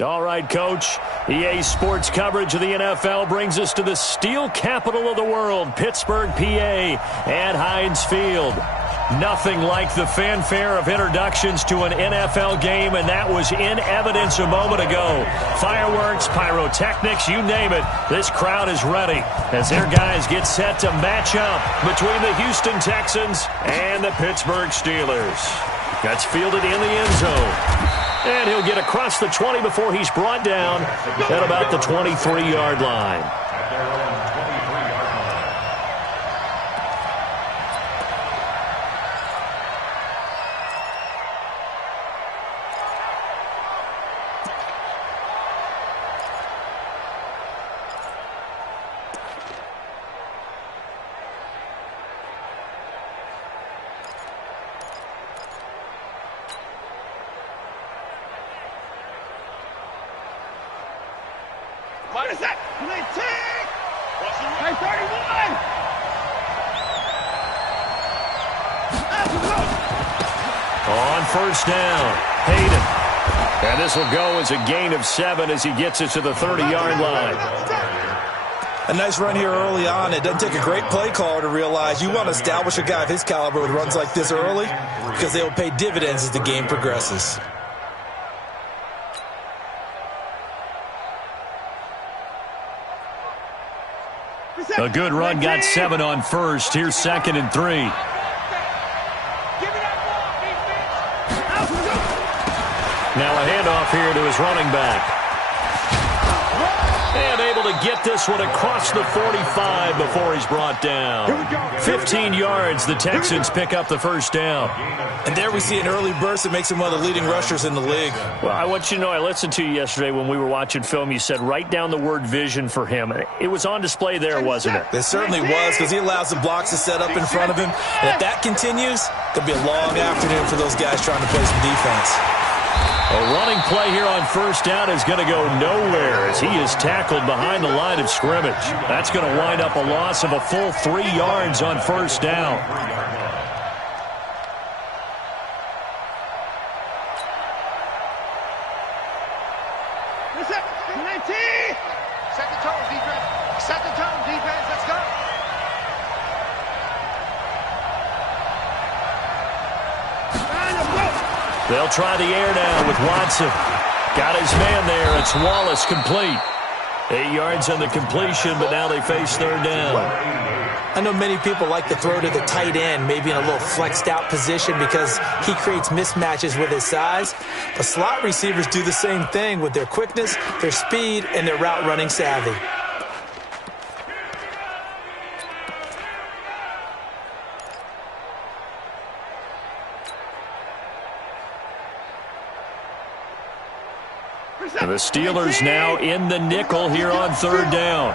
All right, Coach. EA Sports coverage of the NFL brings us to the steel capital of the world, Pittsburgh, PA, at Heinz Field. Nothing like the fanfare of introductions to an NFL game, and that was in evidence a moment ago. Fireworks, pyrotechnics, you name it. This crowd is ready as their guys get set to match up between the Houston Texans and the Pittsburgh Steelers. That's fielded in the end zone. And he'll get across the 20 before he's brought down at about the 23-yard line. What is that? 19! Hey, 31! On first down, Hayden. And this will go as a gain of 7 as he gets it to the 30-yard line. A nice run here early on. It doesn't take a great play caller to realize you want to establish a guy of his caliber with runs like this early because they will pay dividends as the game progresses. A good run, got 7 on first. Here's 2nd and 3. Now a handoff here to his running back. And able to get this one across the 45 before he's brought down. 15 yards, the Texans pick up the first down. And there we see an early burst that makes him one of the leading rushers in the league. Well, I want you to know, I listened to you yesterday when we were watching film. You said write down the word vision for him. It was on display there, wasn't it? It certainly was, because he allows the blocks to set up in front of him. And if that continues, it'll be a long afternoon for those guys trying to play some defense. A running play here on first down is going to go nowhere as he is tackled behind the line of scrimmage. That's going to wind up a loss of a full 3 yards on first down. Set the tone, defense. Set the tone, defense. Let's go. They'll try the air now with Watson. Got his man there. It's Wallace complete. 8 yards on the completion, but now they face third down. I know many people like to throw to the tight end, maybe in a little flexed out position because he creates mismatches with his size. But slot receivers do the same thing with their quickness, their speed, and their route running savvy. And the Steelers now in the nickel here on third down.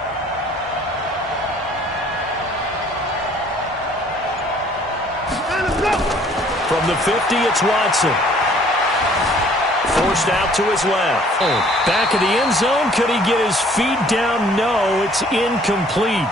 From the 50, it's Watson. Forced out to his left. Back of the end zone. Could he get his feet down? No, it's incomplete.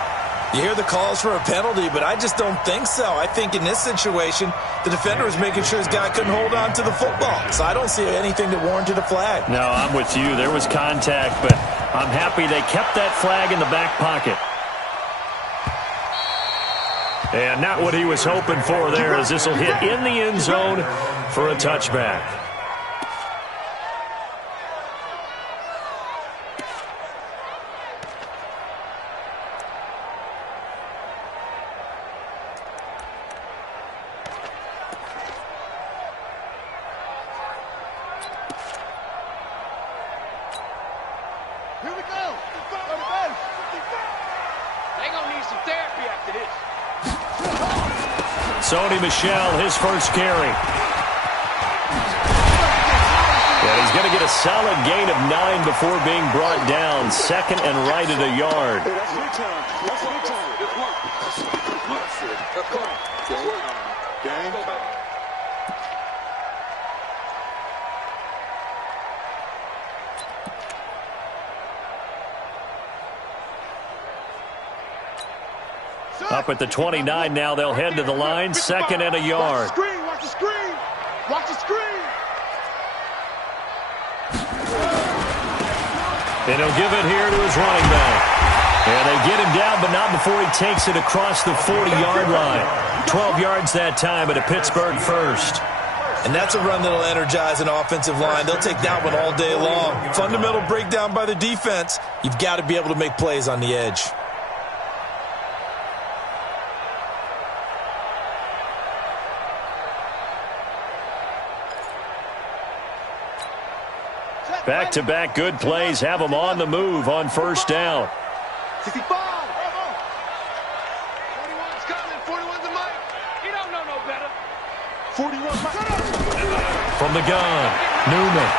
You hear the calls for a penalty, but I just don't think so. I think in this situation, the defender was making sure his guy couldn't hold on to the football. So I don't see anything that warranted a flag. No, I'm with you. There was contact, but I'm happy they kept that flag in the back pocket. And not what he was hoping for there, as this will hit in the end zone for a touchback. Here we go. They gonna need some therapy after this. Sony Michel, his first carry. And he's going to get a solid gain of 9 before being brought down. 2nd and right at a yard. Up at the 29 now, they'll head to the line. 2nd and a yard. Watch the screen. Watch the screen. And he'll give it here to his running back. And they get him down, but not before he takes it across the 40-yard line. 12 yards that time at a Pittsburgh first. And that's a run that'll energize an offensive line. They'll take that one all day long. Fundamental breakdown by the defense. You've got to be able to make plays on the edge. Back-to-back good plays have them on the move on first down. 65. 41's coming. 41's the mic. He don't know no better. 41's from the gun, Newman.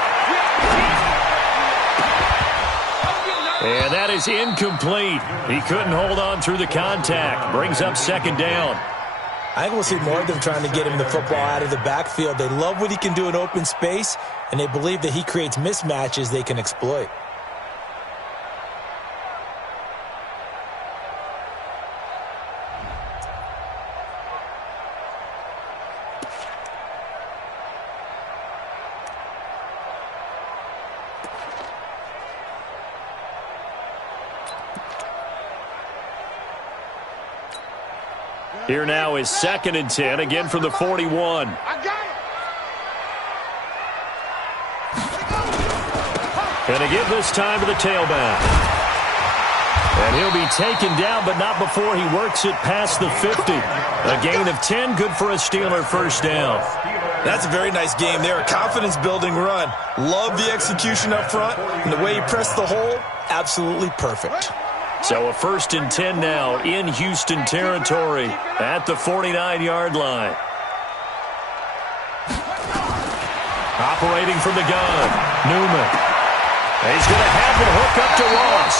And that is incomplete. He couldn't hold on through the contact. Brings up second down. I think we'll see more of them trying to get him the football out of the backfield. They love what he can do in open space, and they believe that he creates mismatches they can exploit. Here now is 2nd and 10, again from the 41. And again this time to the tailback. And he'll be taken down, but not before he works it past the 50. A gain of 10, good for a Steeler first down. That's a very nice game there, a confidence-building run. Love the execution up front, and the way he pressed the hole, absolutely perfect. So a 1st and 10 now in Houston territory at the 49-yard line. Operating from the gun, Newman. He's going to have the hook up to Ross.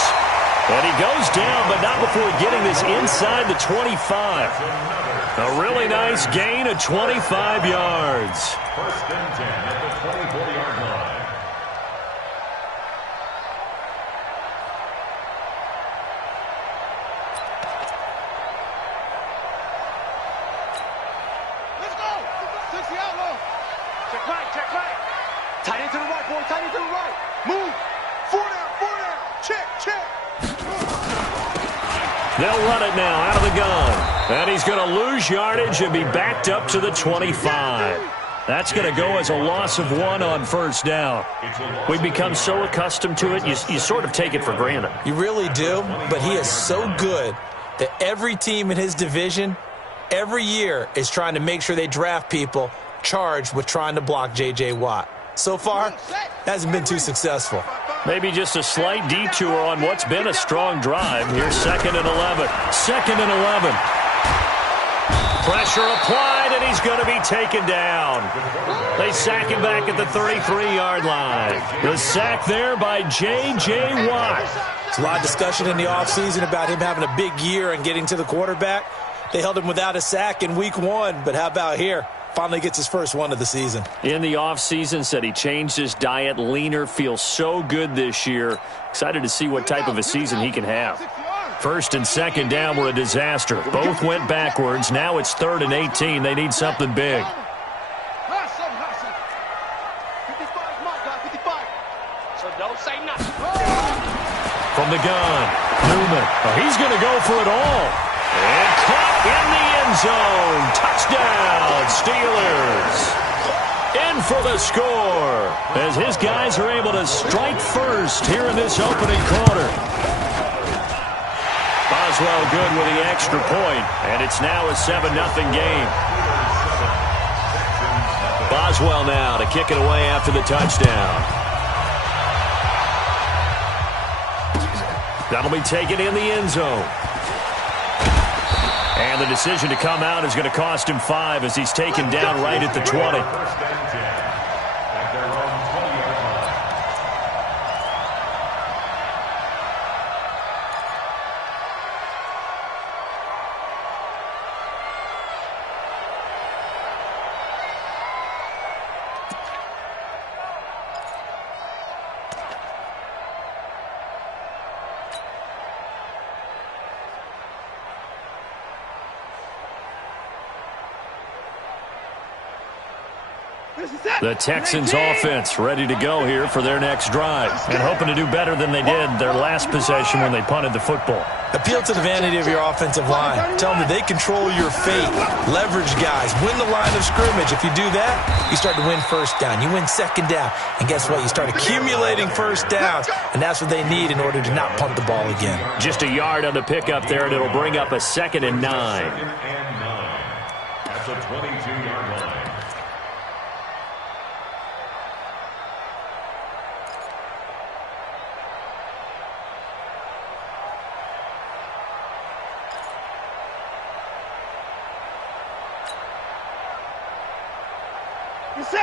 And he goes down, but not before getting this inside the 25. A really nice gain of 25 yards. 1st and 10 at the 24-yard line. Check right. Tight end to the right, boy. Tight end to the right. Move. 4 down. Check. They'll run it now out of the gun. And he's going to lose yardage and be backed up to the 25. That's going to go as a loss of 1 on first down. We've become so accustomed to it, you sort of take it for granted. You really do, but he is so good that every team in his division, every year, is trying to make sure they draft people charged with trying to block J.J. Watt. So far, hasn't been too successful. Maybe just a slight detour on what's been a strong drive. Here's 2nd and 11. 2nd and 11. Pressure applied, and he's going to be taken down. They sack him back at the 33-yard line. The sack there by J.J. Watt. There's a lot of discussion in the offseason about him having a big year and getting to the quarterback. They held him without a sack in week 1, but how about here? Finally gets his first one of the season. In the offseason, said he changed his diet, leaner, feels so good this year. Excited to see what type of a season he can have. 1st and 2nd down were a disaster. Both went backwards. Now it's 3rd and 18. They need something big. From the gun, Newman. He's going to go for it all. And caught in the end zone. Touchdown, Steelers. In for the score as his guys are able to strike first here in this opening quarter. Boswell good with the extra point, and it's now a 7-0 game. Boswell now to kick it away after the touchdown. That'll be taken in the end zone. And the decision to come out is going to cost him 5 as he's taken down right at the 20. The Texans offense ready to go here for their next drive and hoping to do better than they did their last possession when they punted the football. Appeal to the vanity of your offensive line. Tell them that they control your fate. Leverage guys. Win the line of scrimmage. If you do that, you start to win first down. You win second down. And guess what? You start accumulating first downs. And that's what they need in order to not punt the ball again. Just a yard on the pickup there, and it'll bring up a 2nd and 9. At the 22-yard line.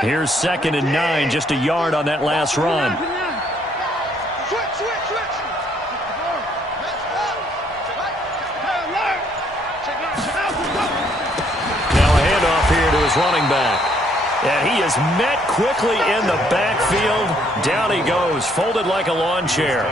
Here's 2nd and 9, just a yard on that last run. Now a handoff here to his running back. And he is met quickly in the backfield. Down he goes, folded like a lawn chair.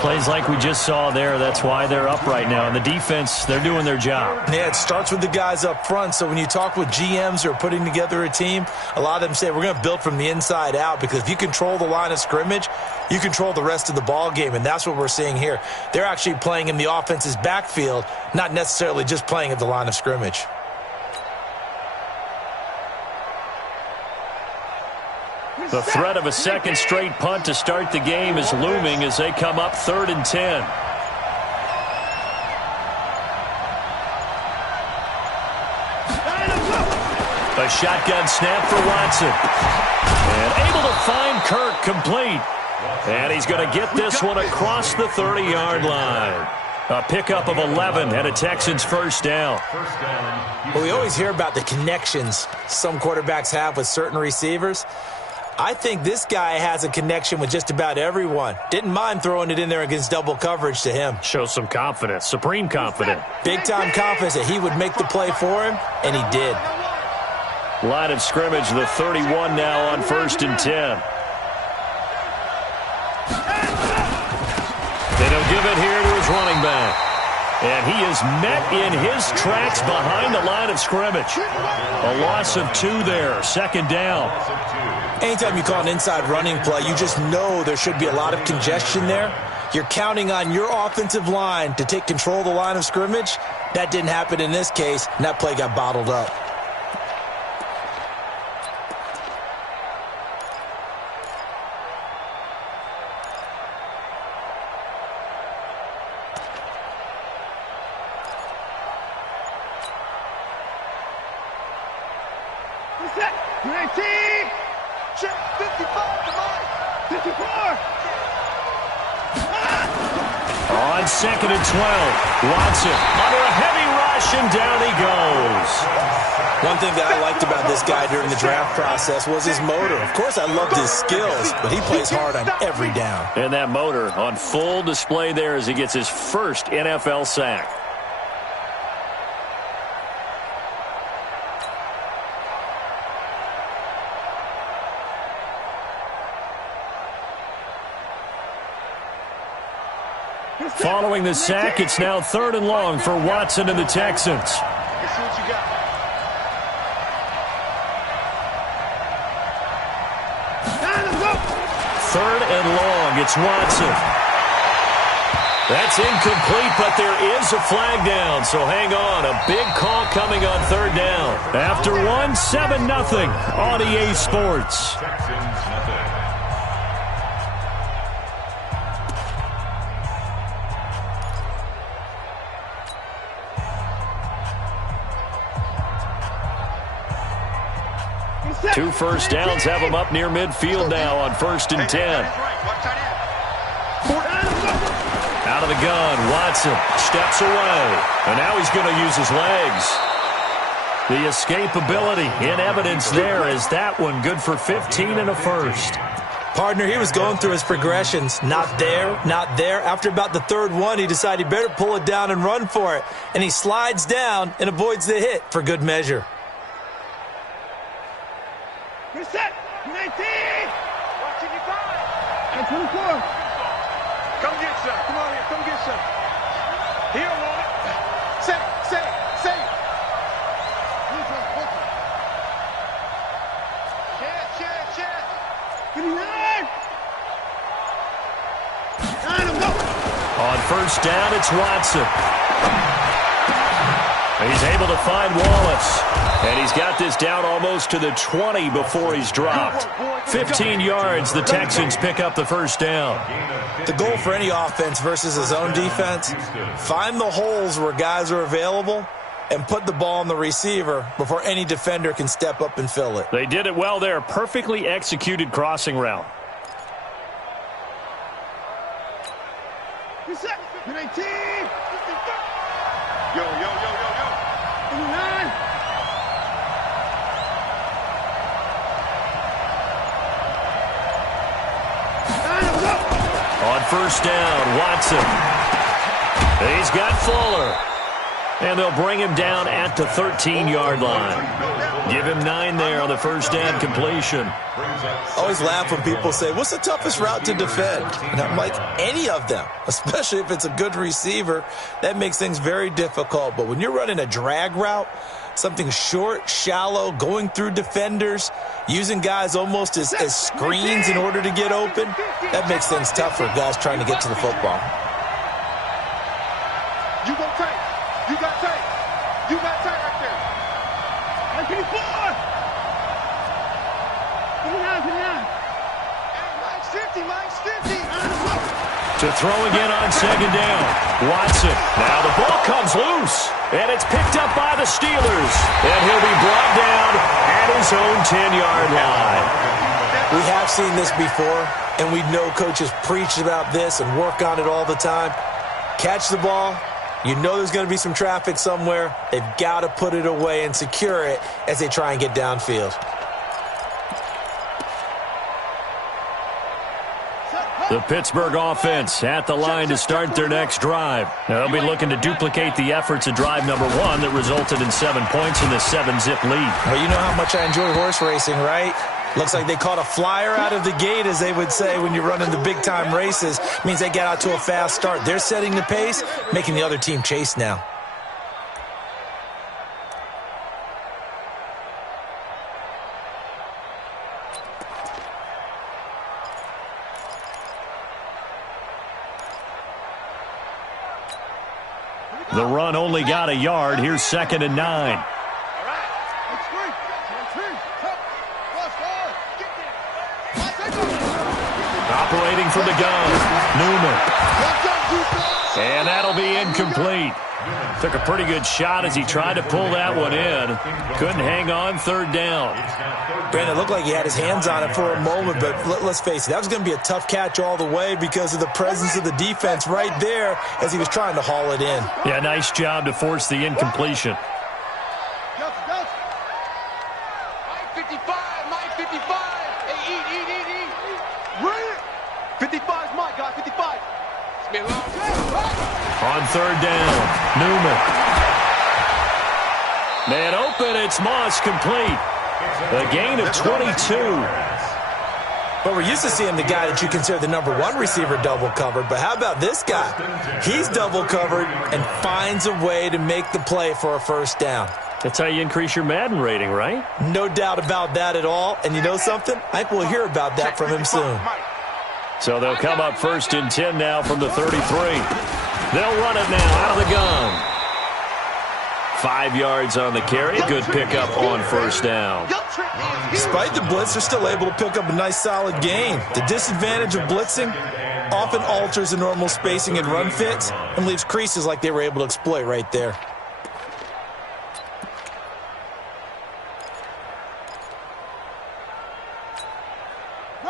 Plays like we just saw there. That's why they're up right now. And the defense, they're doing their job. Yeah, it starts with the guys up front. So when you talk with GMs who are putting together a team, a lot of them say we're going to build from the inside out, because if you control the line of scrimmage, you control the rest of the ball game, and that's what we're seeing here. They're actually playing in the offense's backfield, not necessarily just playing at the line of scrimmage. The threat of a second straight punt to start the game is looming as they come up 3rd and 10. A shotgun snap for Watson. And able to find Kirk complete. And he's going to get this one across the 30-yard line. A pickup of 11 and a Texans first down. Well, we always hear about the connections some quarterbacks have with certain receivers. I think this guy has a connection with just about everyone. Didn't mind throwing it in there against double coverage to him. Shows some confidence, supreme confidence. Big-time confidence that he would make the play for him, and he did. Line of scrimmage, the 31 now on 1st and 10. And he'll give it here to his running back. And he is met in his tracks behind the line of scrimmage. A loss of 2 there, 2nd down. Anytime you call an inside running play, you just know there should be a lot of congestion there. You're counting on your offensive line to take control of the line of scrimmage. That didn't happen in this case, and that play got bottled up. On 2nd and 12, Watson under a heavy rush, and down he goes. One thing that I liked about this guy during the draft process was his motor. Of course, I loved his skills, but he plays hard on every down. And that motor on full display there as he gets his first NFL sack. Following the sack, it's now 3rd and long for Watson and the Texans. Let's see what you got. Third and long, it's Watson. That's incomplete, but there is a flag down, so hang on. A big call coming on 3rd down. After 1, 7-0 on EA Sports. Texans nothing. Two first downs have him up near midfield now on 1st and 10. Out of the gun, Watson steps away. And now he's going to use his legs. The escapability in evidence there is that one good for 15 and a first. Partner, he was going through his progressions. Not there, not there. After about the 3rd one, he decided he better pull it down and run for it. And he slides down and avoids the hit for good measure. You're set. 19. Watching you five. And 24. Come get some. Come on here. Come get some. Here, Lord. Say. On first down, it's Watson. He's able to find Wallace. And he's got this down almost to the 20 before he's dropped. 15 yards, the Texans pick up the first down. The goal for any offense versus a zone defense, find the holes where guys are available and put the ball on the receiver before any defender can step up and fill it. They did it well there. Perfectly executed crossing route. Yo, yo, yo, yo, yo. On first down, Watson. He's got Fuller. And they'll bring him down at the 13-yard line. Give him 9 there on the first down completion. Always laugh when people say, what's the toughest route to defend? And I'm like, any of them, especially if it's a good receiver. That makes things very difficult. But when you're running a drag route, something short, shallow, going through defenders, using guys almost as screens in order to get open, that makes things tough for guys trying to get to the football. You go tight. You got tight. You got tight right there. Mine's 50. To throw again on second down. Watson. Now the ball comes loose. And it's picked up by the Steelers. And he'll be brought down at his own 10-yard line. We have seen this before, and we know coaches preach about this and work on it all the time. Catch the ball. You know there's going to be some traffic somewhere. They've got to put it away and secure it as they try and get downfield. The Pittsburgh offense at the line to start their next drive. Now, they'll be looking to duplicate the efforts of drive number 1 that resulted in 7 points in the 7-zip lead. Well, you know how much I enjoy horse racing, right? Looks like they caught a flyer out of the gate, as they would say when you're running the big-time races. Means they get out to a fast start. They're setting the pace, making the other team chase now. The run only got a yard. Here's 2nd and 9. Operating from the gun, Newman. And that'll be incomplete. Took a pretty good shot as he tried to pull that one in. Couldn't hang on 3rd down. Brandon, it looked like he had his hands on it for a moment, but let's face it, that was going to be a tough catch all the way because of the presence of the defense right there as he was trying to haul it in. Yeah, nice job to force the incompletion. 55's mine, guys. 55. On 3rd down, Newman. Man open, it's Moss, complete. A gain of 22. But we're used to seeing the guy that you consider the number 1 receiver double covered. But how about this guy? He's double covered and finds a way to make the play for a first down. That's how you increase your Madden rating, right? No doubt about that at all. And you know something? I think we'll hear about that from him soon. So they'll come up 1st and 10 now from the 33. They'll run it now out of the gun. 5 yards on the carry. Good pickup on first down. Despite the blitz, they're still able to pick up a nice solid gain. The disadvantage of blitzing often alters the normal spacing and run fits and leaves creases like they were able to exploit right there.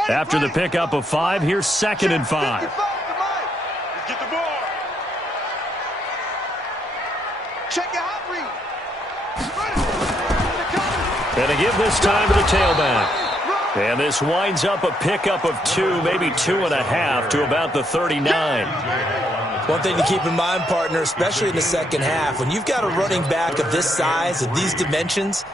After the pickup of 5, here's 2nd and 5. Let's get the ball. Check your hot read. And to give this time to the tailback. And this winds up a pickup of 2, maybe 2.5 to about the 39. One thing to keep in mind, partner, especially in the second half, when you've got a running back of this size, of these dimensions,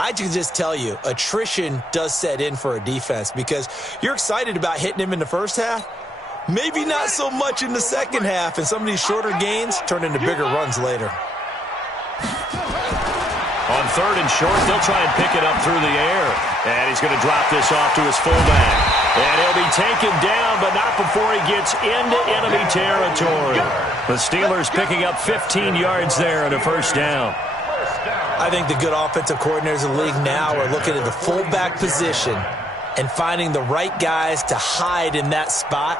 I can just tell you, attrition does set in for a defense because you're excited about hitting him in the first half. Maybe not so much in the second half, and some of these shorter gains turn into bigger runs later. On third and short. They'll try and pick it up through the air. And he's going to drop this off to his fullback. And he'll be taken down, but not before he gets into enemy territory. The Steelers picking up 15 yards there and a first down. I think the good offensive coordinators in the league now are looking at the fullback position and finding the right guys to hide in that spot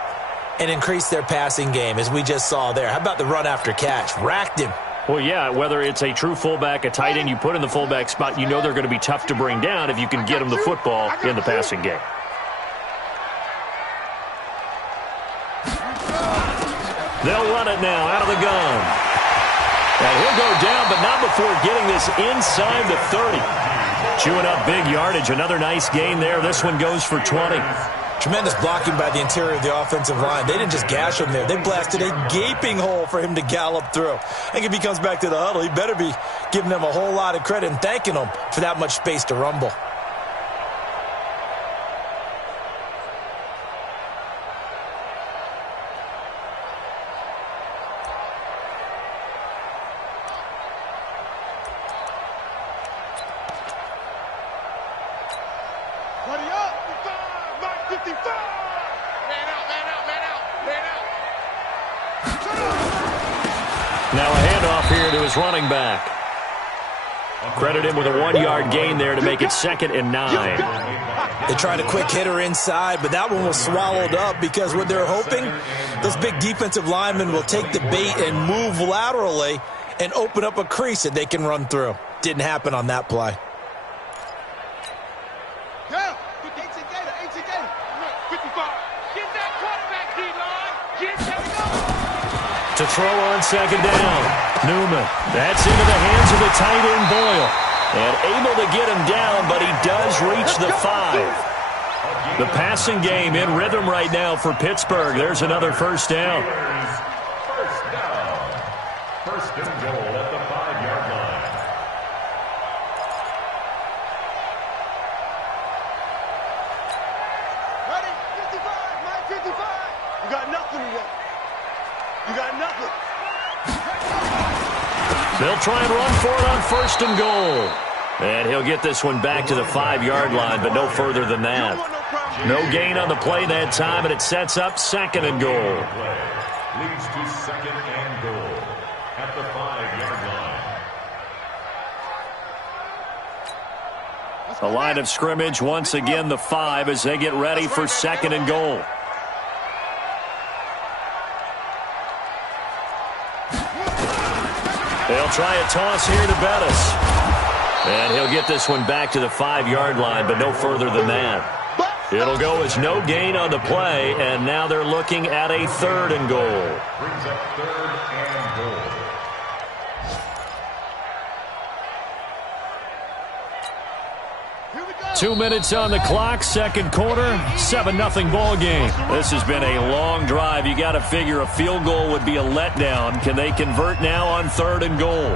and increase their passing game, as we just saw there. How about the run after catch? Racked him. Well, yeah, whether it's a true fullback, a tight end you put in the fullback spot, you know they're going to be tough to bring down if you can get them the football in the passing game. They'll run it now out of the gun. And he'll go down, but not before getting this inside the 30. Chewing up big yardage. Another nice gain there. This one goes for 20. Tremendous blocking by the interior of the offensive line. They didn't just gash him there. They blasted a gaping hole for him to gallop through. I think if he comes back to the huddle, he better be giving them a whole lot of credit and thanking them for that much space to rumble. Now a handoff here to his running back. Credit him with a 1-yard gain there to make it 2nd and 9. They tried a quick hitter inside, but that one was swallowed up because what they're hoping, those big defensive linemen will take the bait and move laterally and open up a crease that they can run through. Didn't happen on that play. To throw on 2nd down. Newman. That's into the hands of the tight end, Boyle. And able to get him down, but he does reach the 5. The passing game in rhythm right now for Pittsburgh. There's another first down. First down. First and goal at the 5-yard line. Ready? 55. Mike 55. You got nothing yet. You got nothing. They'll try and run for it on 1st and goal. And he'll get this one back to the 5-yard line, but no further than that. No gain on the play that time, and it sets up 2nd and goal. Leads to 2nd and goal at the 5-yard line. The line of scrimmage, once again, the 5 as they get ready for 2nd and goal. They'll try a toss here to Bettis. And he'll get this one back to the 5-yard line, but no further than that. It'll go as no gain on the play, and now they're looking at a 3rd and goal. Brings up 3rd and goal. 2 minutes on the clock, 2nd quarter, 7-0 ball game. This has been a long drive. You got to figure a field goal would be a letdown. Can they convert now on 3rd and goal?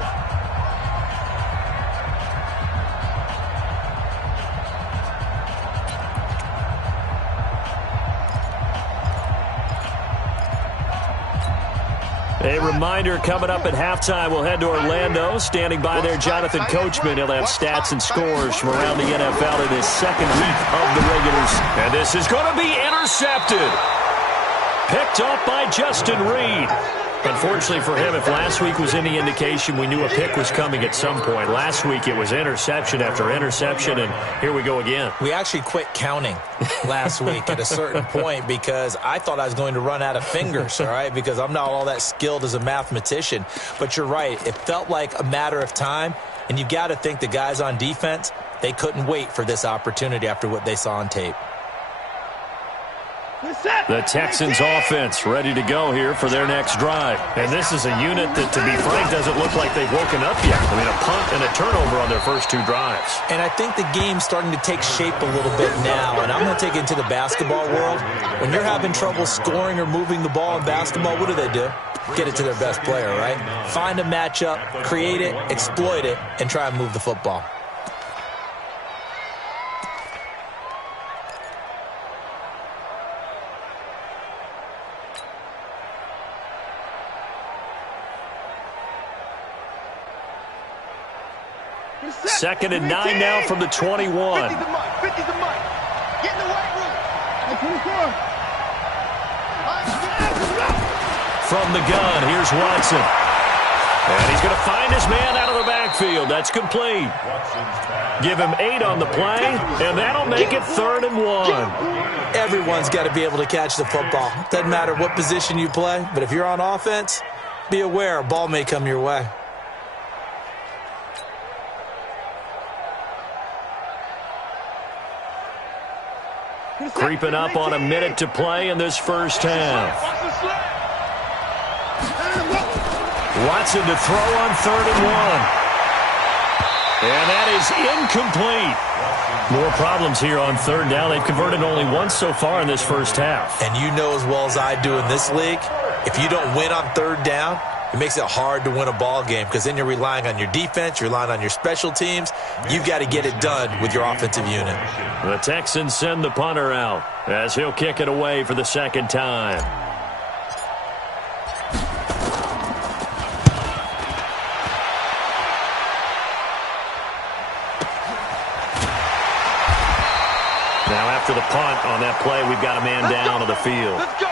A reminder coming up at halftime. We'll head to Orlando. Standing by there, Jonathan Coachman. He'll have stats and scores from around the NFL in his 2nd week of the regulars. And this is going to be intercepted. Picked off by Justin Reed. Unfortunately for him, if last week was any indication, we knew a pick was coming at some point. Last week it was interception after interception, and here we go again. We actually quit counting last week at a certain point because I thought I was going to run out of fingers, all right, because I'm not all that skilled as a mathematician. But you're right. It felt like a matter of time, and you got to think the guys on defense, they couldn't wait for this opportunity after what they saw on tape. The Texans offense ready to go here for their next drive. And this is a unit that, to be frank, doesn't look like they've woken up yet. I mean, a punt and a turnover on their first 2 drives. And I think the game's starting to take shape a little bit now. And I'm going to take it into the basketball world. When you're having trouble scoring or moving the ball in basketball, what do? Get it to their best player, right? Find a matchup, create it, exploit it, and try and move the football. 2nd and 9 now from the 21. 50's the mic. 50's the mic. Get in the weight room. 24. From the gun, here's Watson. And he's going to find his man out of the backfield. That's complete. Give him 8 on the play, and that'll make it 3rd and 1. Everyone's got to be able to catch the football. Doesn't matter what position you play, but if you're on offense, be aware a ball may come your way. Creeping up on a minute to play in this first half. Watson to throw on 3rd and 1. And that is incomplete. More problems here on 3rd down. They've converted only once so far in this first half. And you know as well as I do in this league, if you don't win on 3rd down, it makes it hard to win a ball game because then you're relying on your defense, you're relying on your special teams. You've got to get it done with your offensive unit. The Texans send the punter out as he'll kick it away for the 2nd time. Now after the punt on that play, we've got a man down on the field. Let's go.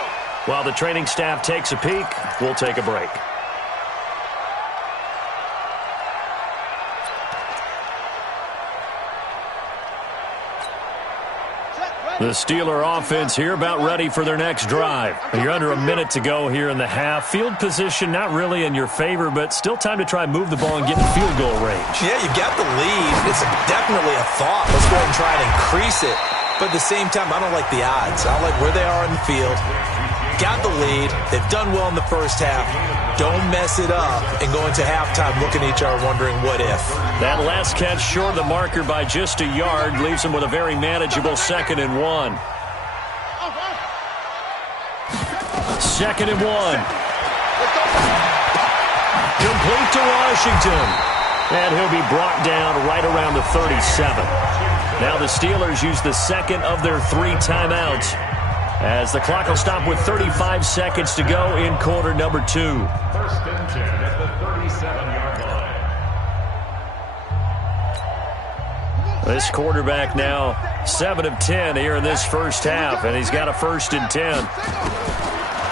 While the training staff takes a peek, we'll take a break. The Steeler offense here about ready for their next drive. You're under a minute to go here in the half. Field position not really in your favor, but still time to try and move the ball and get in field goal range. Yeah, you got the lead. It's definitely a thought. Let's go ahead and try and increase it. But at the same time, I don't like the odds. I like where they are in the field. Got the lead. They've done well in the first half. Don't mess it up and go into halftime looking at each other wondering what if. That last catch short of the marker by just a yard leaves them with a very manageable 2nd and 1. 2nd and 1. Complete to Washington. And he'll be brought down right around the 37. Now the Steelers use the 2nd of their 3 timeouts as the clock will stop with 35 seconds to go in quarter number 2. 1st and 10 at the 37-yard line. This quarterback now 7 of 10 here in this first half, and he's got a 1st and 10.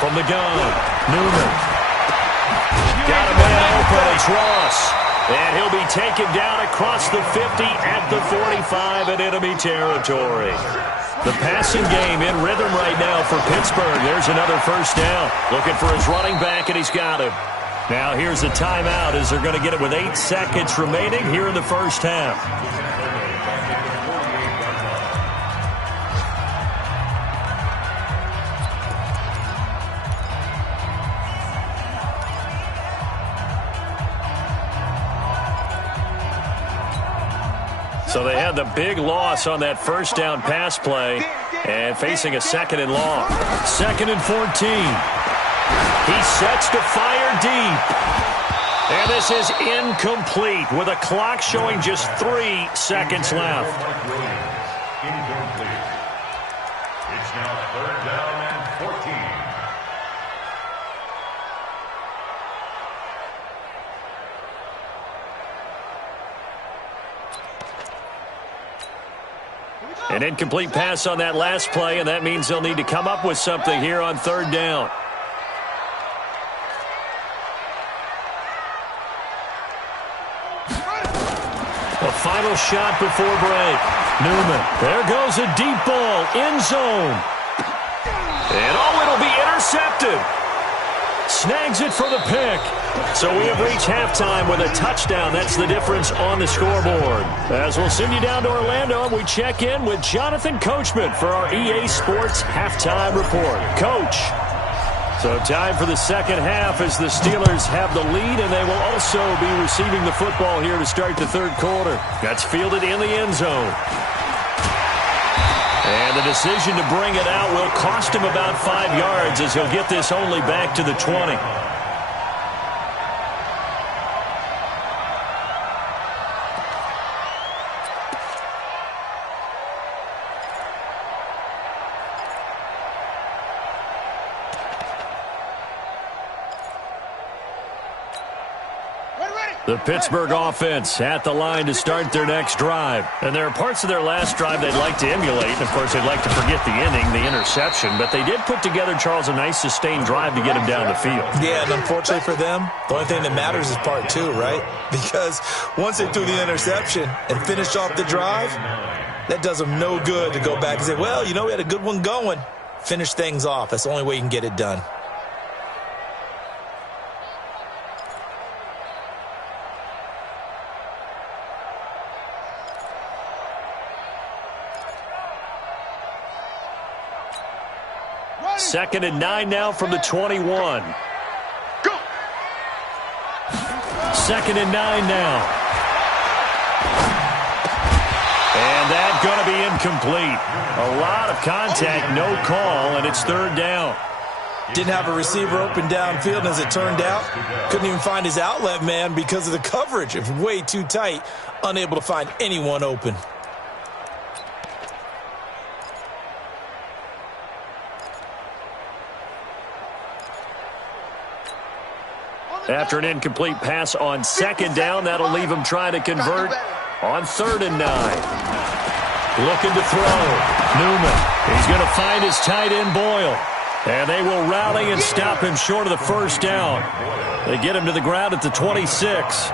From the gun, Newman. Got a man open, it's Ross. And he'll be taken down across the 50 at the 45 in enemy territory. The passing game in rhythm right now for Pittsburgh. There's another 1st down. Looking for his running back, and he's got him. Now here's a timeout as they're going to get it with 8 seconds remaining here in the first half. So they had the big loss on that 1st down pass play and facing a 2nd and long. 2nd and 14. He sets to fire deep. And this is incomplete with a clock showing just 3 seconds left. Incomplete. It's now 3rd down and 14. An incomplete pass on that last play, and that means they'll need to come up with something here on 3rd down. A final shot before break. Newman. There goes a deep ball. End zone. And it'll be intercepted. Snags it for the pick. So we have reached halftime with a touchdown. That's the difference on the scoreboard. As we'll send you down to Orlando, and we check in with Jonathan Coachman for our EA Sports Halftime Report. Coach. So time for the 2nd half as the Steelers have the lead, and they will also be receiving the football here to start the 3rd quarter. That's fielded in the end zone. And the decision to bring it out will cost him about 5 yards as he'll get this only back to the 20. The Pittsburgh offense at the line to start their next drive. And there are parts of their last drive they'd like to emulate. And, of course, they'd like to forget the inning, the interception. But they did put together, Charles, a nice sustained drive to get him down the field. Yeah, and unfortunately for them, the only thing that matters is part two, right? Because once they threw the interception and finished off the drive, that does them no good to go back and say, well, you know, we had a good one going. Finish things off. That's the only way you can get it done. Second and 9 now from the 21. Go. Second and 9 now. And that's going to be incomplete. A lot of contact, no call, and it's third down. Didn't have a receiver open downfield, and as it turned out, couldn't even find his outlet man because of the coverage. It was way too tight, unable to find anyone open. After an incomplete pass on second down, that'll leave him trying to convert on third and 9. Looking to throw. Newman. He's going to find his tight end, Boyle. And they will rally and stop him short of the first down. They get him to the ground at the 26.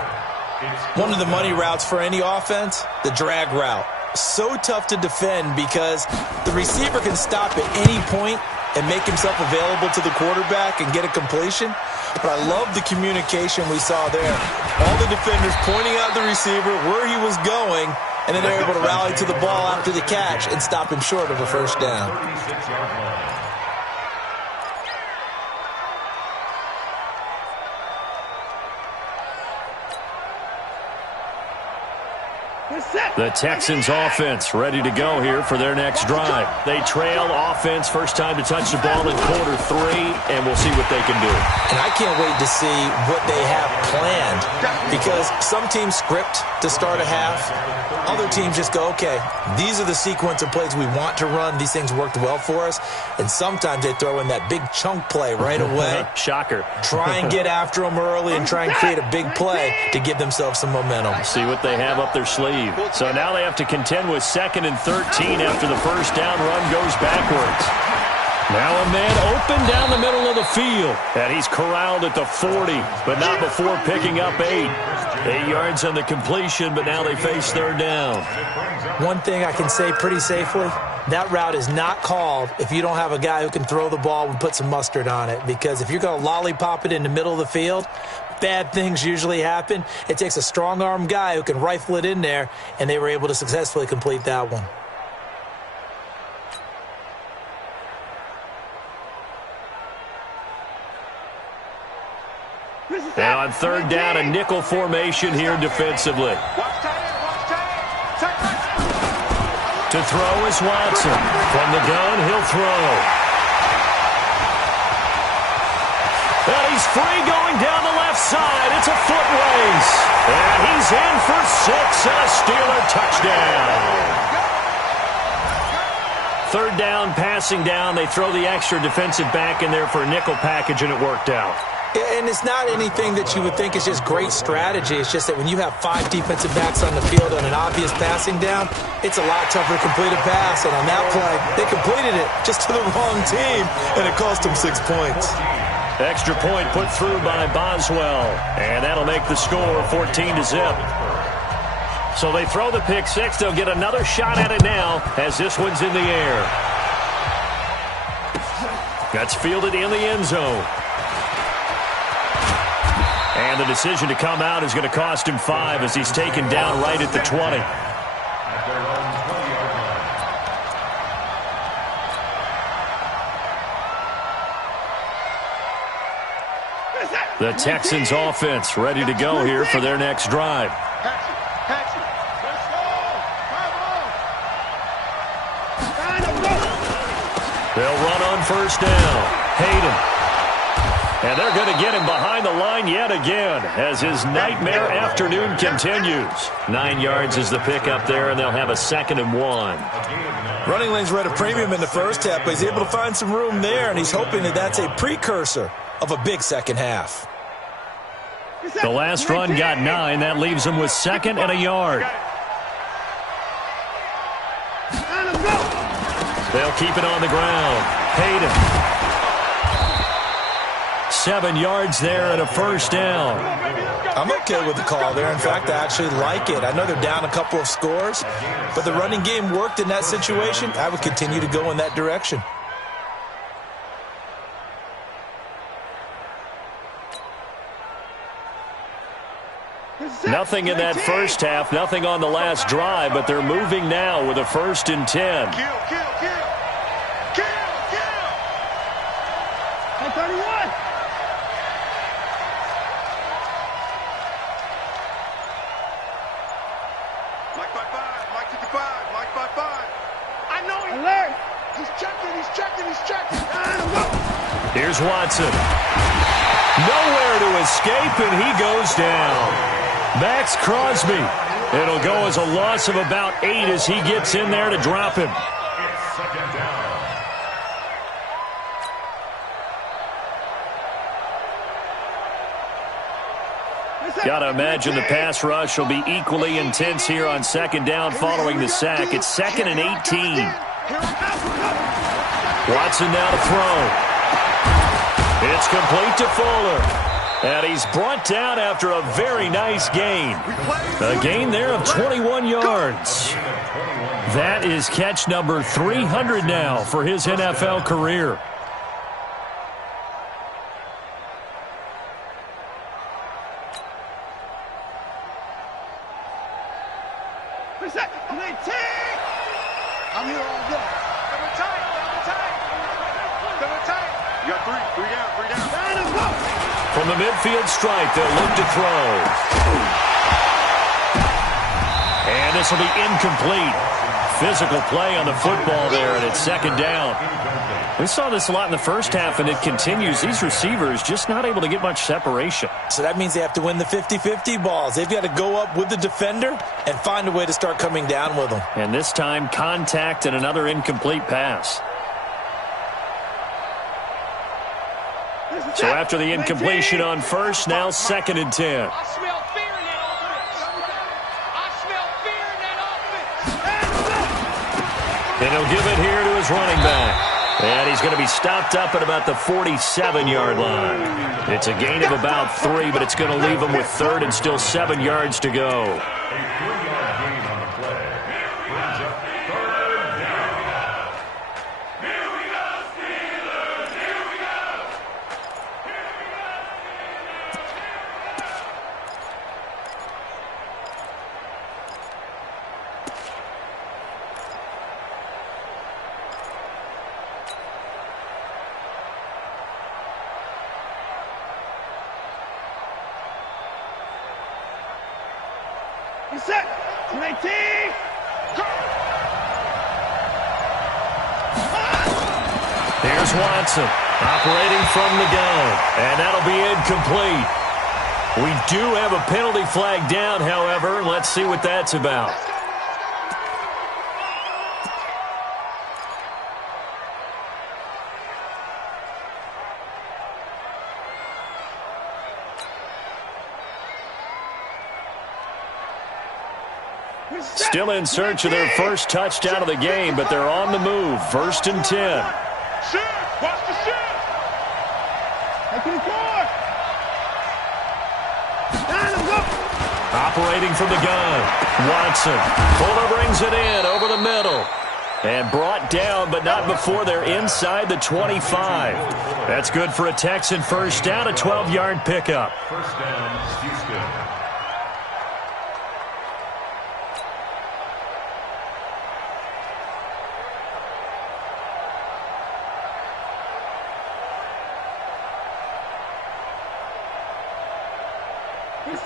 One of the money routes for any offense, the drag route. So tough to defend because the receiver can stop at any point and make himself available to the quarterback and get a completion. But I love the communication we saw there. All the defenders pointing out the receiver, where he was going, and then they're able to rally to the ball after the catch and stop him short of a first down. The Texans offense ready to go here for their next drive. They trail offense, first time to touch the ball in quarter 3, and we'll see what they can do. And I can't wait to see what they have planned, because some teams script to start a half. Other teams just go, okay, these are the sequence of plays we want to run. These things worked well for us. And sometimes they throw in that big chunk play right away. Shocker. Try and get after them early and try and create a big play to give themselves some momentum. See what they have up their sleeve. So now they have to contend with 2nd and 13 after the first down run goes backwards. Now a man open down the middle of the field. And he's corralled at the 40, but not before picking up 8. 8 yards on the completion, but now they face third down. One thing I can say pretty safely, that route is not called if you don't have a guy who can throw the ball and put some mustard on it. Because if you're going to lollipop it in the middle of the field, bad things usually happen. It takes a strong-arm guy who can rifle it in there, and they were able to successfully complete that one. And on third down, a nickel formation here defensively. To throw is Watson. From the gun, he'll throw. And he's free going down the left side. It's a foot race. And he's in for 6 and a Steeler touchdown. Third down, passing down. They throw the extra defensive back in there for a nickel package, and it worked out. And it's not anything that you would think is just great strategy. It's just that when you have 5 defensive backs on the field on an obvious passing down, it's a lot tougher to complete a pass. And on that play, they completed it just to the wrong team, and it cost them 6 points. Extra point put through by Boswell, and that'll make the score 14-0. So they throw the pick 6. They'll get another shot at it now as this one's in the air. That's fielded in the end zone. And the decision to come out is going to cost him 5 as he's taken down right at the 20. The Texans offense ready to go here for their next drive. They'll run on first down. Hayden. And they're going to get him behind the line yet again as his nightmare afternoon continues. 9 yards is the pickup there, and they'll have a 2nd and 1. Running lanes were at a premium in the first half, but he's able to find some room there, and he's hoping that that's a precursor of a big second half. The last run got 9. That leaves him with 2nd and a yard. They'll keep it on the ground. Hayden. 7 yards there and a first down. I'm okay with the call there. In fact, I actually like it. I know they're down a couple of scores, but the running game worked in that situation. I would continue to go in that direction. Nothing in that first half, nothing on the last drive, but they're moving now with a 1st and 10. Kill. 31. Mike by 5. Mike 55. Mike by 5. I know he. Alert. He's checking. Here's Watson. Nowhere to escape, and he goes down. Max Crosby. It'll go as a loss of about 8 as he gets in there to drop him. It's 2nd down. Got to imagine the pass rush will be equally intense here on 2nd down following the sack. It's 2nd and 18. Watson now to throw. It's complete to Fuller. And he's brought down after a very nice gain. A gain there of 21 yards. That is catch number 300 now for his NFL career. I'm here all day. Double tight. You got 3 down. From the midfield stripe, they'll look to throw. And this will be incomplete. Physical play on the football there, and it's 2nd down. We saw this a lot in the first half, and it continues. These receivers just not able to get much separation. So that means they have to win the 50-50 balls. They've got to go up with the defender and find a way to start coming down with them. And this time, contact and another incomplete pass. So after the incompletion on first, now 2nd and 10. I smell fear in that offense. And he'll give it here to his running back. And he's going to be stopped up at about the 47-yard line. It's a gain of about 3, but it's going to leave him with 3rd and still 7 yards to go. A 3-yard gain on the play. Brings up 3rd down. Here we go, Steelers! Here we go! Set. 19. Here's Watson operating from the gun, and that'll be incomplete. We do have a penalty flag down, however. Let's see what that's about. Still in search of their first touchdown of the game, but they're on the move. 1st and 10. Shift. Watch the shift. Take it forward. Operating from the gun. Watson. Fuller brings it in over the middle. And brought down, but not before they're inside the 25. That's good for a Texan first down, a 12-yard pickup. First down, Houston.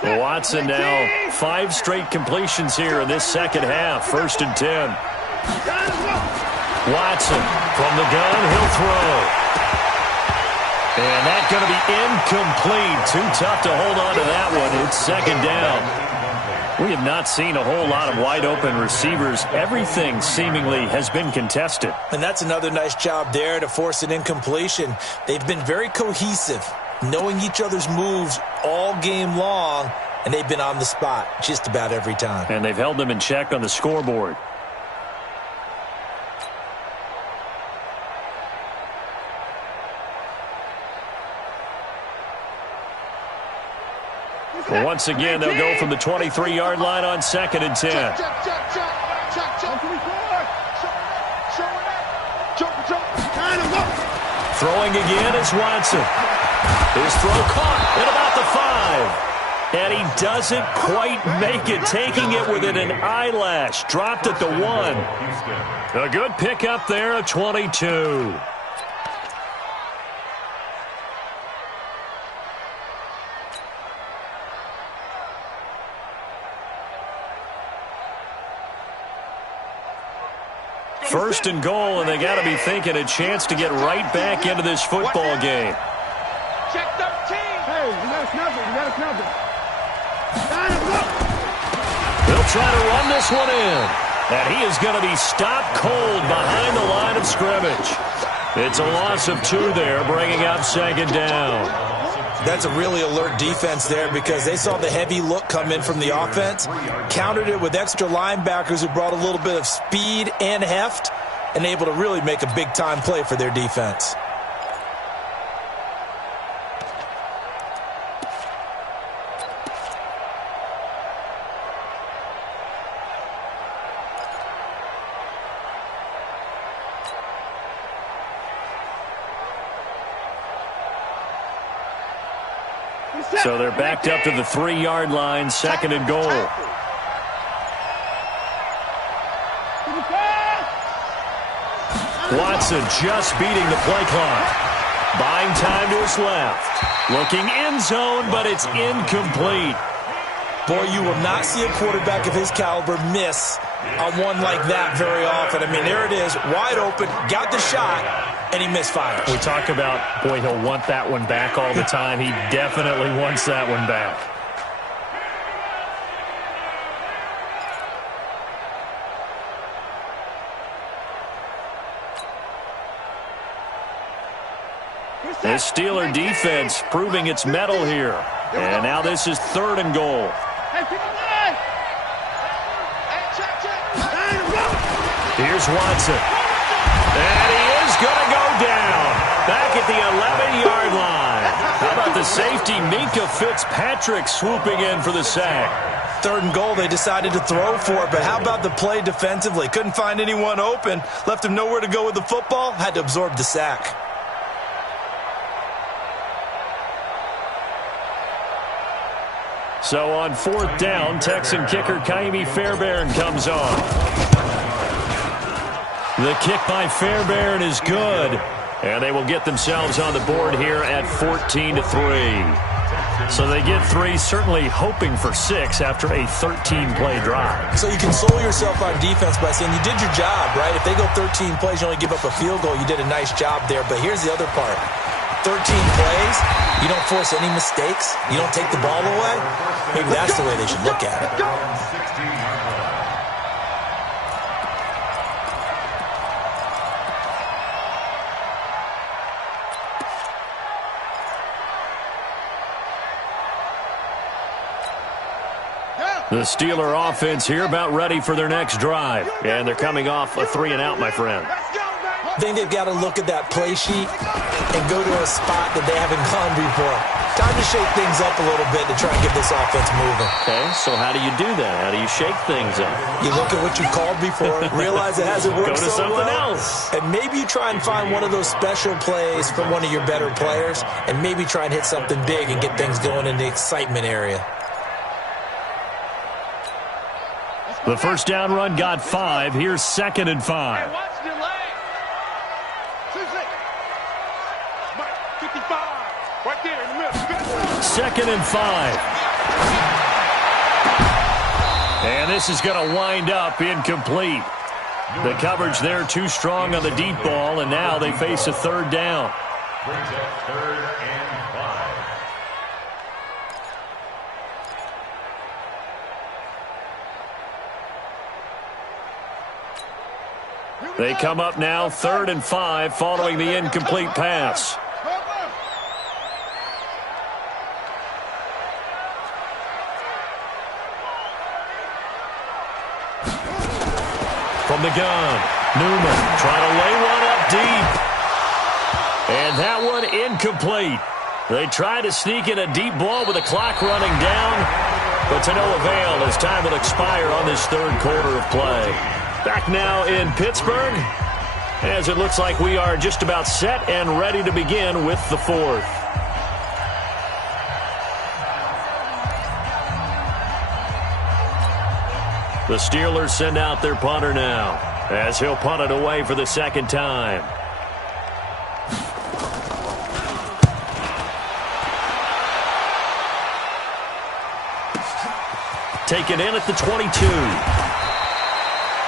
Watson now 5 straight completions here in this second half. 1st and 10. Watson from the gun, he'll throw. And that's going to be incomplete. Too tough to hold on to that one. It's 2nd down. We have not seen a whole lot of wide open receivers. Everything seemingly has been contested. And that's another nice job there to force an incompletion. They've been very cohesive. knowing each other's moves all game long, and they've been on the spot just about every time. And they've held them in check on the scoreboard. Once again, they'll go from the 23-yard line on 2nd and 10. Throwing again is Watson. His throw caught at about the 5. And he doesn't quite make it, taking it within an eyelash. Dropped at the 1. A good pickup there of 22. First and goal, and they got to be thinking a chance to get right back into this football game. Check 13. Hey, you got to snap it. You got to snap it. They'll try to run this one in. And he is going to be stopped cold behind the line of scrimmage. It's a loss of 2 there, bringing up 2nd down. That's a really alert defense there because they saw the heavy look come in from the offense, countered it with extra linebackers who brought a little bit of speed and heft, and able to really make a big-time play for their defense. So they're backed up to the 3-yard line, 2nd and goal. Watson just beating the play clock. Buying time to his left. Looking end zone, but it's incomplete. Boy, you will not see a quarterback of his caliber miss on one like that very often. I mean, there it is, wide open, got the shot, and he misfires. We talk about, boy, he'll want that one back all the time. He definitely wants that one back. The Steeler defense proving its mettle here. And now this is 3rd and goal. Here's Watson. And he is going to go down. Back at the 11-yard line. How about the safety, Minka Fitzpatrick, swooping in for the sack. 3rd and goal, they decided to throw for it, but how about the play defensively? Couldn't find anyone open, left him nowhere to go with the football, had to absorb the sack. So on 4th down, Texan kicker Kaimi Fairbairn comes on. The kick by Fairbairn is good. And they will get themselves on the board here at 14-3. So they get 3, certainly hoping for 6 after a 13-play drive. So you console yourself on defense by saying you did your job, right? If they go 13 plays, you only give up a field goal, you did a nice job there. But here's the other part. 13 plays, you don't force any mistakes, you don't take the ball away. Maybe that's the way they should look at it. The Steeler offense here about ready for their next drive. And they're coming off a 3-and-out, my friend. I think they've got to look at that play sheet and go to a spot that they haven't gone before. Time to shake things up a little bit to try and get this offense moving. Okay, so how do you do that? How do you shake things up? You look at what you called before, realize it hasn't worked so well. Go to something else. And maybe you try and find one of those special plays from one of your better players, and maybe try and hit something big and get things going in the excitement area. The first down run got 5. Here's 2nd and 5. Right there in the middle. 2nd and 5. And this is going to wind up incomplete. The coverage there too strong on the deep ball, and now they face a 3rd down. Brings up 3rd and 5. They come up now 3rd and 5 following the incomplete pass. From the gun, Newman trying to lay one up deep. And that one incomplete. They try to sneak in a deep ball with the clock running down, but to no avail as time will expire on this third quarter of play. Back now in Pittsburgh, as it looks like we are just about set and ready to begin with the fourth. The Steelers send out their punter now, as he'll punt it away for the second time. Taken in at the 22.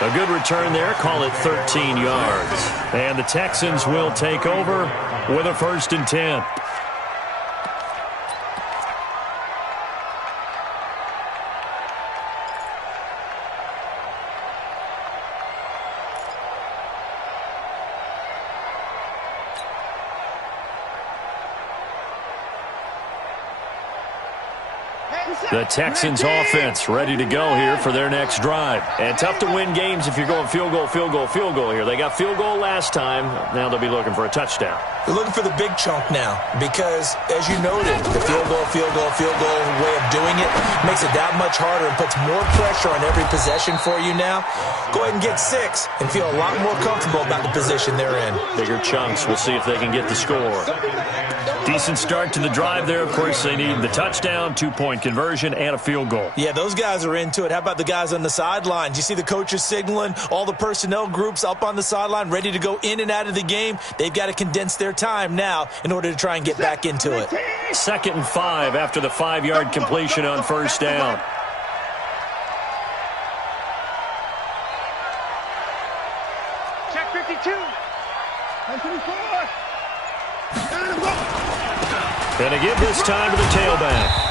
A good return there, call it 13 yards. And the Texans will take over with a 1st and 10. The Texans offense ready to go here for their next drive. And tough to win games if you're going field goal, field goal, field goal here. They got field goal last time. Now they'll be looking for a touchdown. They're looking for the big chunk now because, as you noted, the field goal way of doing it makes it that much harder and puts more pressure on every possession for you now. Go ahead and get 6 and feel a lot more comfortable about the position they're in. Bigger chunks. We'll see if they can get the score. Decent start to the drive there. Of course, they need the touchdown, 2-point conversion, and a field goal. Yeah, those guys are into it. How about the guys on the sidelines? You see the coaches signaling, all the personnel groups up on the sideline ready to go in and out of the game. They've got to condense their time now in order to try and get back into it. 2nd and 5 after the 5-yard completion on 1st down. Check 52. And 24. And to give this time to the tailback.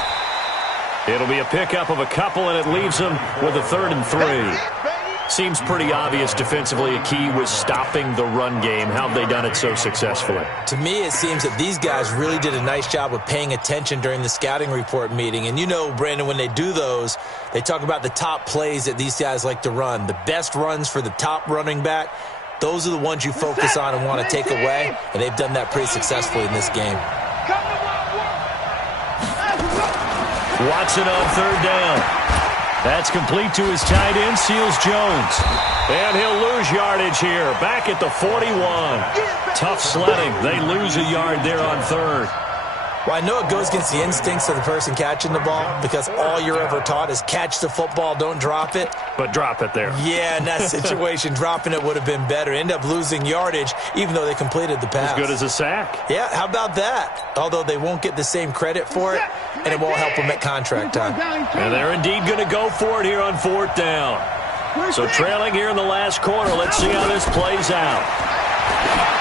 It'll be a pickup of a couple, and it leaves them with a 3rd and 3. Seems pretty obvious defensively a key was stopping the run game. How have they done it so successfully? To me, it seems that these guys really did a nice job of paying attention during the scouting report meeting. And you know, Brandon, when they do those, they talk about the top plays that these guys like to run. The best runs for the top running back, those are the ones you focus on and want to take away. And they've done that pretty successfully in this game. Watson on 3rd down. That's complete to his tight end, Seals Jones. And he'll lose yardage here, back at the 41. Tough sledding. They lose a yard there on 3rd. Well, I know it goes against the instincts of the person catching the ball because all you're ever taught is catch the football, don't drop it. But drop it there. Yeah, in that situation, dropping it would have been better. End up losing yardage even though they completed the pass. As good as a sack. Yeah, how about that? Although they won't get the same credit for it, and it won't help them at contract time. And they're indeed going to go for it here on 4th down. So trailing here in the last quarter, let's see how this plays out.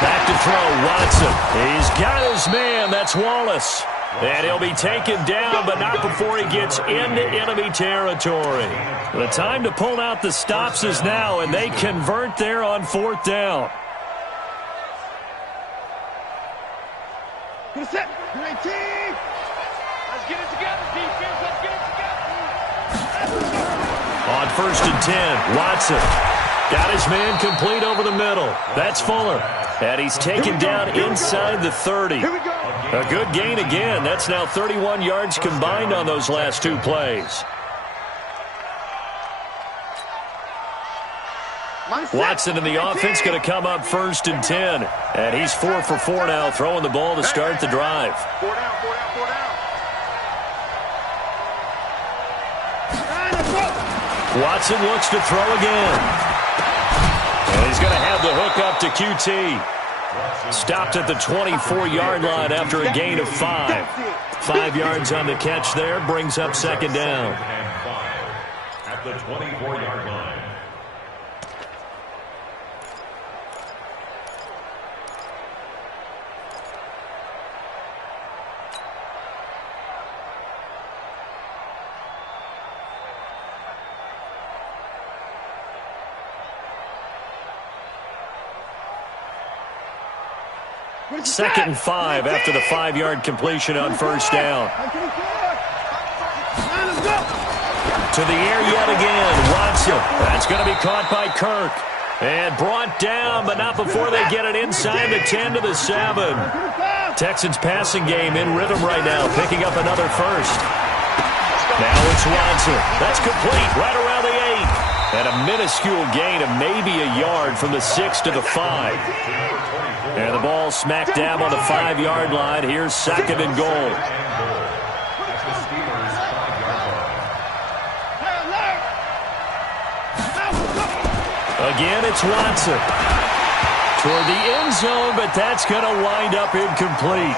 Back to throw, Watson. He's got his man, that's Wallace. And he'll be taken down, but not before he gets into enemy territory. The time to pull out the stops is now, and they convert there on 4th down. Good set. 19. Let's get it together, defense. Let's get it together. On 1st and 10, Watson. Got his man complete over the middle. That's Fuller. And he's taken down inside the 30. Here we go. A good gain again. That's now 31 yards combined on those last 2 plays. Watson in the offense going to come up 1st and 10. And he's 4 for 4 now, throwing the ball to start the drive. 4 down, 4 down, 4 down. Watson looks to throw again. And he's going to have the hook up to QT. Stopped at the 24-yard line after a gain of 5. 5 yards on the catch there, brings up 2nd down. At the 24-yard line. Second and 5 after the 5-yard completion on 1st down. To the air yet again, Watson. That's going to be caught by Kirk. And brought down, but not before they get it inside the 10 to the 7. Texans passing game in rhythm right now, picking up another first. Now it's Watson. That's complete right around the 8. And a minuscule gain of maybe a yard from the 6 to the 5. And the ball smacked down on the 5-yard line. Here's 2nd and goal. Again, it's Watson. Toward the end zone, but that's going to wind up incomplete.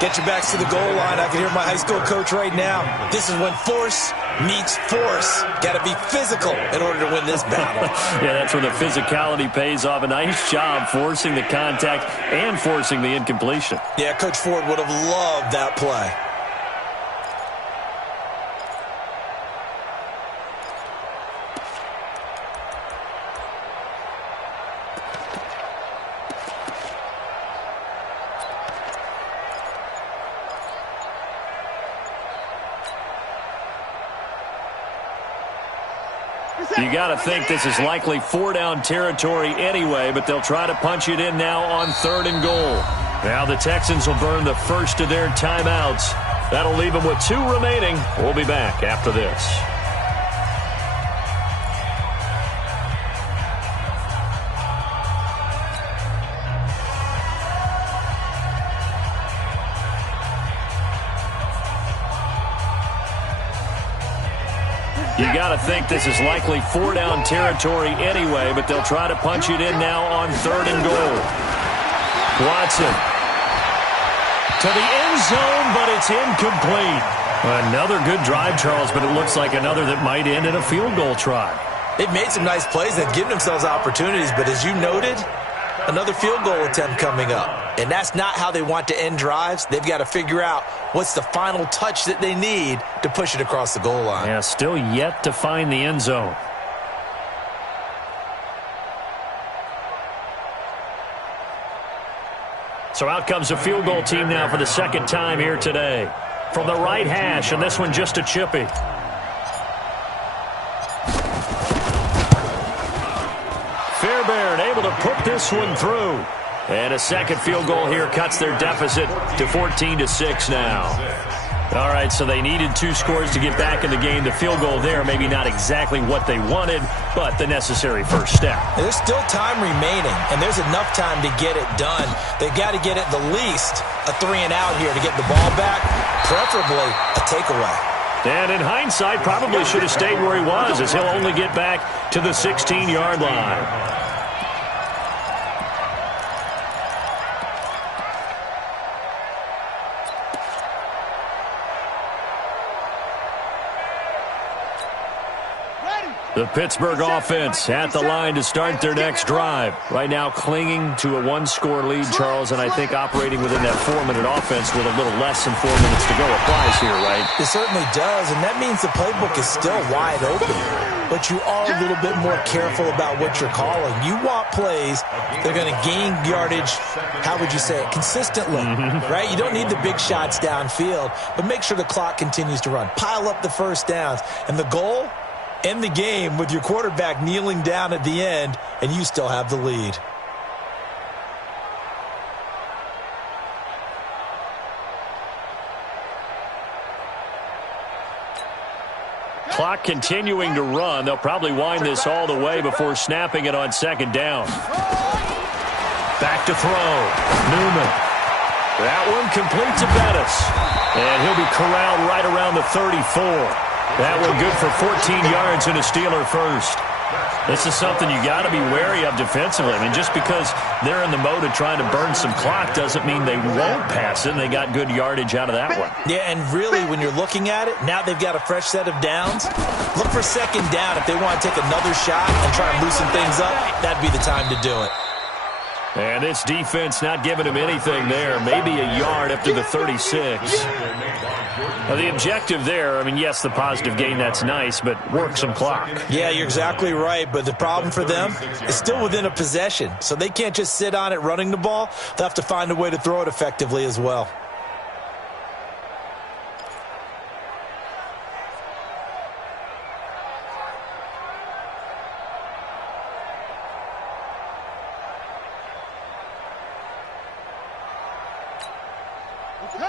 Get your backs to the goal line. I can hear my high school coach right now. This is when force meets force. Got to be physical in order to win this battle. Yeah, that's where the physicality pays off. A nice job forcing the contact and forcing the incompletion. Yeah, Coach Ford would have loved that play. You got to think this is likely 4-down territory anyway, but they'll try to punch it in now on 3rd and goal. Now the Texans will burn the first of their timeouts. That'll leave them with 2 remaining. We'll be back after this. You got to think this is likely 4-down territory anyway, but they'll try to punch it in now on 3rd and goal. Watson to the end zone, but it's incomplete. Another good drive, Charles, but it looks like another that might end in a field goal try. They've made some nice plays. They've given themselves opportunities, but as you noted, another field goal attempt coming up. And that's not how they want to end drives. They've got to figure out what's the final touch that they need to push it across the goal line. Yeah, still yet to find the end zone. So out comes the field goal team now for the 2nd time here today. From the right hash, and this one just a chippy. Fairbairn able to put this one through. And a second field goal here cuts their deficit to 14-6 now. All right, so they needed 2 scores to get back in the game. The field goal there, maybe not exactly what they wanted, but the necessary first step. There's still time remaining, and there's enough time to get it done. They've got to get at the least a 3-and-out here to get the ball back, preferably a takeaway. And in hindsight, probably should have stayed where he was, as he'll only get back to the 16-yard line. The Pittsburgh offense at the line to start their next drive. Right now clinging to a 1-score lead, Charles, and I think operating within that 4-minute offense with a little less than 4 minutes to go applies here, right? It certainly does, and that means the playbook is still wide open. But you are a little bit more careful about what you're calling. You want plays that are going to gain yardage, how would you say it, consistently, right? You don't need the big shots downfield, but make sure the clock continues to run. Pile up the first downs, and the goal? End the game with your quarterback kneeling down at the end, and you still have the lead. Clock continuing to run. They'll probably wind this all the way before snapping it on 2nd down. Back to throw. Newman. That one complete to Bettis. And he'll be corralled right around the 34. That one good for 14 yards and a Steeler first. This is something you got to be wary of defensively. I mean, just because they're in the mode of trying to burn some clock doesn't mean they won't pass it, and they got good yardage out of that one. Yeah, and really, when you're looking at it, now they've got a fresh set of downs. Look for 2nd down. If they want to take another shot and try and loosen things up, that'd be the time to do it. And this defense not giving him anything there. Maybe a yard up to the 36. Now, the objective there, I mean, yes, the positive gain, that's nice, but work some clock. Yeah, you're exactly right, but the problem for them is still within a possession, so they can't just sit on it running the ball. They'll have to find a way to throw it effectively as well.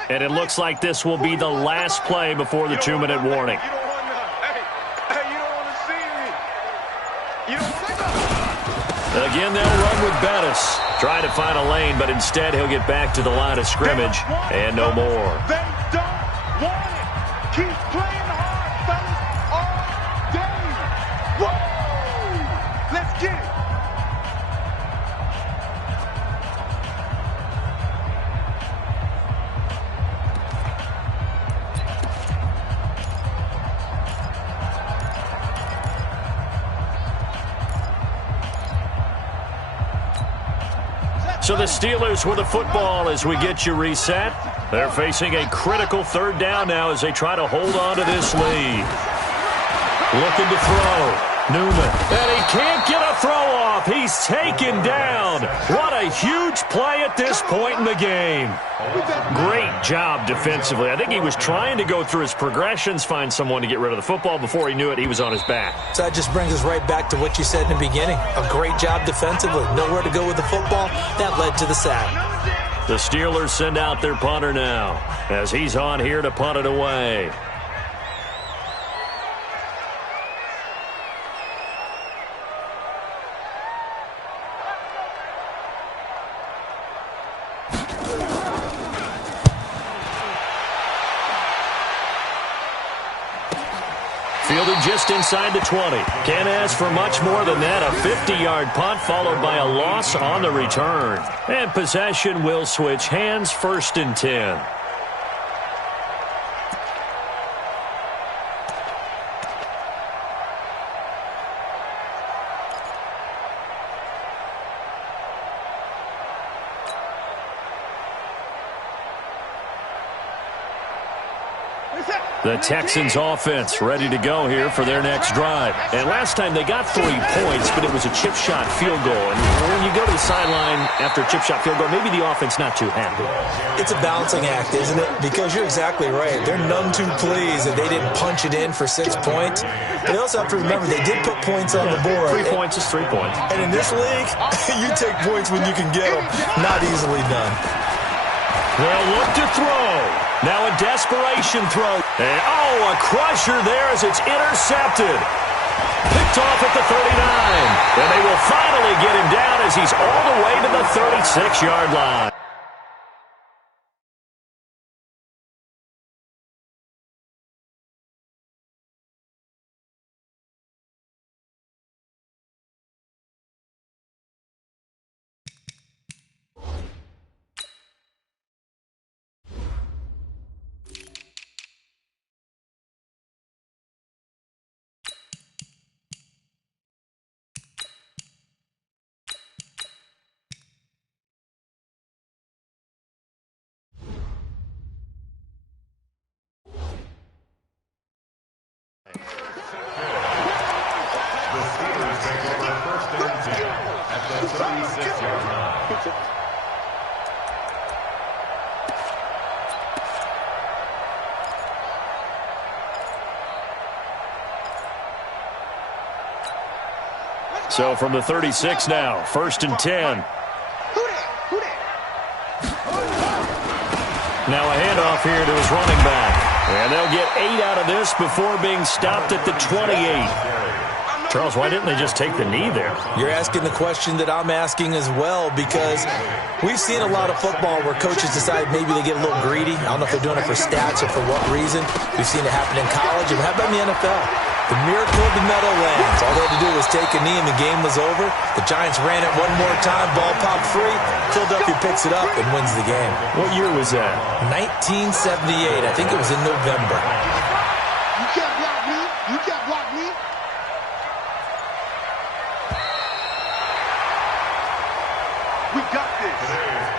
And it looks like this will be the last play before the 2-minute warning. You don't want none. Hey, you don't want to see me. You don't want to. Again, they'll run with Bettis. Trying to find a lane, but instead he'll get back to the line of scrimmage and no more. They don't want it. Keep playing hard, fellas, all day. Whoa! Let's get it. So the Steelers with the football as we get you reset. They're facing a critical 3rd down now as they try to hold on to this lead. Looking to throw. Newman. And he can't get a throw off. He's taken down. What a huge play at this point in the game. Great job defensively. I think he was trying to go through his progressions, find someone to get rid of the football. Before he knew it, he was on his back. So that just brings us right back to what you said in the beginning. A great job defensively. Nowhere to go with the football. That led to the sack. The Steelers send out their punter now as he's on here to punt it away. Fielded just inside the 20. Can't ask for much more than that. A 50-yard punt followed by a loss on the return. And possession will switch hands, 1st and 10. The Texans offense ready to go here for their next drive. And last time they got 3 points, but it was a chip shot field goal. And when you go to the sideline after a chip shot field goal, maybe the offense not too happy. It's a balancing act, isn't it? Because you're exactly right. They're none too pleased that they didn't punch it in for 6 points. But they also have to remember they did put points on the board. 3 points is 3 points. And in this league, you take points when you can get them. Not easily done. They'll look to throw. Now a desperation throw. And, oh, a crusher there as it's intercepted. Picked off at the 39. And they will finally get him down as he's all the way to the 36-yard line. So from the 36 now, 1st and 10. Now a handoff here to his running back. And they'll get 8 out of this before being stopped at the 28. Charles, why didn't they just take the knee there? You're asking the question that I'm asking as well, because we've seen a lot of football where coaches decide maybe they get a little greedy. I don't know if they're doing it for stats or for what reason. We've seen it happen in college, and how about in the NFL? The miracle of the Meadowlands. All they had to do was take a knee and the game was over. The Giants ran it one more time. Ball popped free. Philadelphia picks it up and wins the game. What year was that? 1978. I think it was in November. You can't block me. You can't block me. We got this.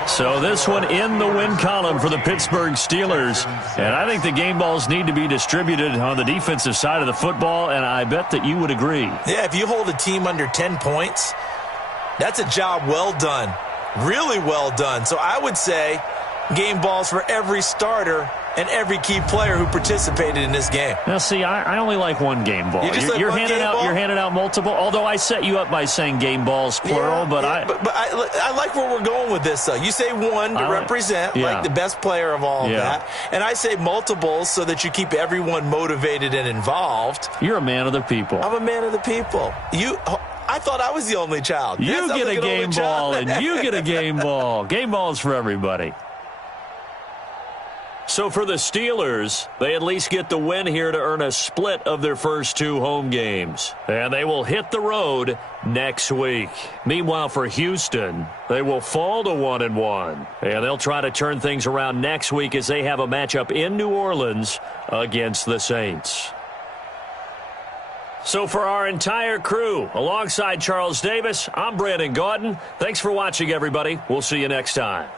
So this one in the win column for the Pittsburgh Steelers. And I think the game balls need to be distributed on the defensive side of the football, and I bet that you would agree. Yeah, if you hold a team under 10 points, that's a job well done. Really well done. So I would say game balls for every starter and every key player who participated in this game. Now, see, I only like one game ball. You're handing out multiple. Although I set you up by saying game balls plural, but I like where we're going with this. Though you say one to represent like the best player of all of that, and I say multiples so that you keep everyone motivated and involved. You're a man of the people. I'm a man of the people. I thought I was the only child. You get a game ball, and you get a game ball. Game balls for everybody. So for the Steelers, they at least get the win here to earn a split of their first 2 home games. And they will hit the road next week. Meanwhile, for Houston, they will fall to 1-1. And they'll try to turn things around next week as they have a matchup in New Orleans against the Saints. So for our entire crew, alongside Charles Davis, I'm Brandon Gaudin. Thanks for watching, everybody. We'll see you next time.